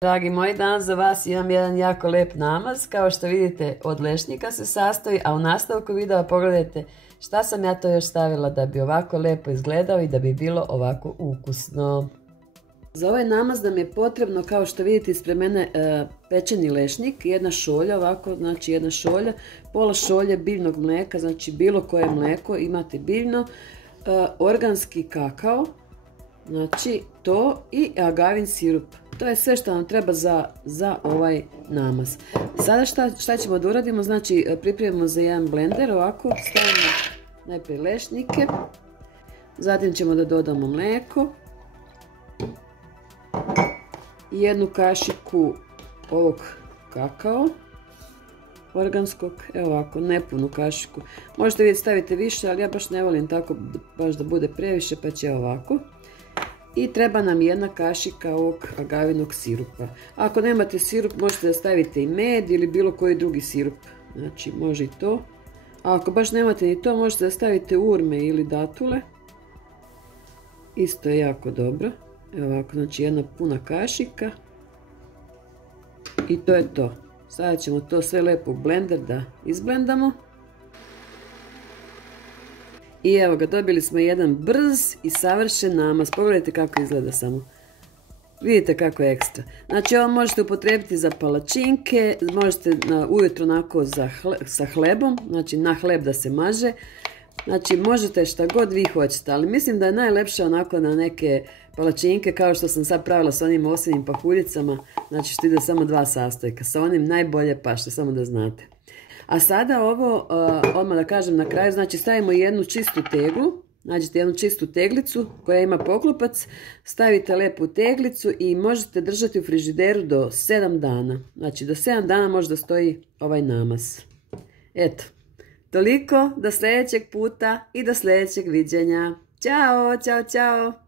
Dragi moji, danas za vas imam jedan jako lep namaz. Kao što vidite, od lešnika se sastoji, a u nastavku videa pogledajte šta sam ja to još stavila da bi ovako lepo izgledao i da bi bilo ovako ukusno. Za ovaj namaz nam je potrebno, kao što vidite ispred mene, pečeni lešnik, jedna šolja ovako, znači jedna šolja, pola šolje biljnog mlijeka, znači bilo koje mlijeko, imate biljno, organski kakao, znači to i agavin sirup. To je sve što nam treba za ovaj namaz. Sada šta ćemo da uradimo? Znači pripremimo za jedan blender, ovako stavimo najprije lešnike, zatim ćemo da dodamo mlijeko i jednu kašiku ovog kakao organskog, evo ovako, nepunu kašiku. Možete vidjeti stavite više, ali ja baš ne volim tako baš da bude previše, pa će ovako. I treba nam jedna kašika ovog agavinog sirupa. Ako nemate sirup, možete da stavite i med ili bilo koji drugi sirup. Znači, može i to. A ako baš nemate ni to, možete da stavite urme ili datule. Isto je jako dobro. Evo ovako, znači jedna puna kašika. I to je to. Sada ćemo to sve lepo u blender da izblendamo. I evo ga, dobili smo jedan brz i savršen namaz. Pogledajte kako izgleda samo. Vidite kako je ekstra. Znači ovo možete upotrijebiti za palačinke, možete ujutro onako sa hlebom, znači na hleb da se maže. Znači možete šta god vi hoćete, ali mislim da je najlepše onako na neke palačinke kao što sam sad pravila s onim osinim pahuljicama. Znači što ide samo dva sastojka, sa onim najbolje pašte, samo da znate. A sada ovo, odmah da kažem na kraju, znači stavimo jednu čistu teglu, nađete jednu čistu teglicu koja ima poklopac, stavite lepu teglicu i možete držati u frižideru do 7 dana. Znači do 7 dana može da stoji ovaj namaz. Eto, toliko, do sljedećeg puta i do sljedećeg viđenja. Ćao, ćao, ćao!